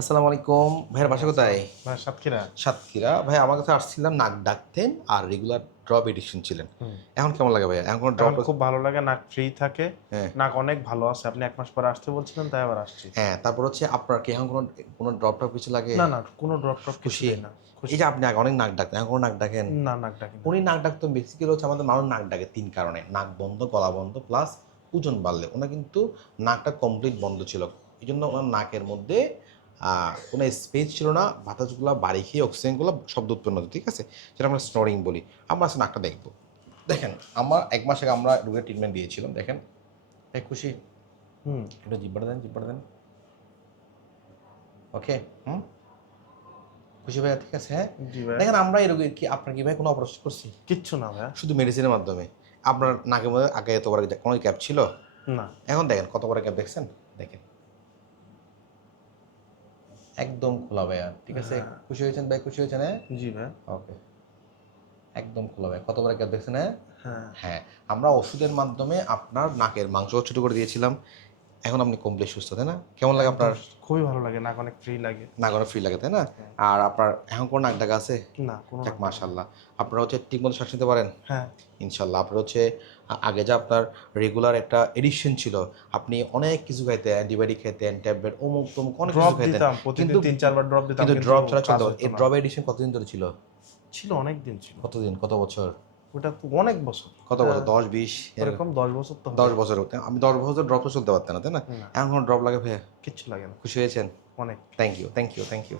আসসালামু আলাইকুম। ভাইয়ের বাসা কোথায়? সাতক্ষীরা। সাতক্ষীরা। ভাই আমার কাছে আসছিলাম নাক ডাকতেন আর রেগুলার ড্রপ এডিশন ছিলেন। এখন কেমন লাগে ভাইয়া? এখন ড্রপ খুব ভালো লাগে নাক ফ্রি থাকে। হ্যাঁ। নাক অনেক ভালো আছে। আপনি এক মাস পরে আসতে বলছিলেন তাই আবার আসছি। হ্যাঁ তারপর হচ্ছে আপনার কি এখন কোনো কোনো ড্রপ টপ কিছু লাগে? না না কোনো ড্রপ টপ খুশি? না। এই যে আপনি আগে অনেক নাক ডাকতেন এখন নাক ডাকেন? না নাক ডাকি না। উনি নাক ডাকতেন বেসিক্যালি হচ্ছে আমাদের মানুষ নাক ডাকে তিন কারণে। নাক বন্ধ গলা বন্ধ প্লাস ওজন বাড়লে। ওনার কিন্তু নাকটা কমপ্লিট বন্ধ ছিল। এই জন্য ওনার নাকের মধ্যে কোনো স্পেস ছিল না বাতাসগুলো বাড়ি খেয়ে অক্সিজেনগুলো শব্দ উৎপন্ন হতো ঠিক আছে? যেটা আমরা স্নোরিং বলি। আমরা আজকে নাকটা দেখব। দেখেন আমার এক মাস আগে আমরা রোগের ট্রিটমেন্ট দিয়েছিলাম দেখেন। এই খুশি? হুম একটু জিব্বাটা দেন জিব্বাটা দেন। ওকে হুম? খুশি ভাইয়া ঠিক আছে হ্যাঁ? দেখেন আমরা এই রোগীর কি আপনার কি ভাই কোনো অপারেশন করছি? কিচ্ছু না ভাইয়া। শুধু মেডিসিনের মাধ্যমে। আপনার নাকের মধ্যে আগে এত বড় কোনো ক্যাপ ছিল? না। এখন দেখেন কত বড় ক্যাপ দেখছেন? দেখেন। একদম খোলা ভাইয়া। ঠিক আছে? হ্যাঁ। খুশি হয়েছেন ভাই? খুশি হয়েছেন হ্যাঁ? জি ভাই। ওকে। একদম খোলা ভাই কতবার গ্যাপ দেখছেন হ্যাঁ? হ্যাঁ। হ্যাঁ আমরা ওষুধের মাধ্যমে আপনার নাকের মাংস ছোট করে দিয়েছিলাম। এখন আপনি কমপ্লিট সুস্থ তাই না? কেমন লাগে আপনার? খুবই ভালো লাগে নাক অনেক ফ্রি লাগে। নাক অনেক ফ্রি লাগে তাই না? আর আপনার এখন কোনো নাক ডাকা আছে? না কোনো যাক মাশাল্লাহ আপনারা হচ্ছে ঠিক মতো শ্বাস নিতে পারেন? হ্যাঁ। ইনশাল্লাহ আপনার হচ্ছে আগে যা আপনার রেগুলার একটা এডিকশন ছিল আপনি অনেক কিছু খাইতেন অ্যান্টিবায়োটিক খাইতেন ট্যাবলেট অমুক তমুক অনেক কিছু খাইতেন। কিন্তু- তিন চারবার ড্রপ দিতাম কিন্তু ড্রপ ছাড়া চলতে। এই ড্রপ এডিশন কতদিন ধরে ছিল? ছিল অনেক দিন ছিল। কতদিন? কত বছর? ওটা তো অনেক বছর। কত বছর? দশ বিশ? এরকম। দশ বছর তো দশ বছর হতে আমি দশ বছর ড্রপ চলতে পারতাম না তাই না? না। এখন ড্রপ লাগে ভাইয়া? কিচ্ছু লাগে না। খুশি হয়েছেন? অনেক। Thank you thank you thank you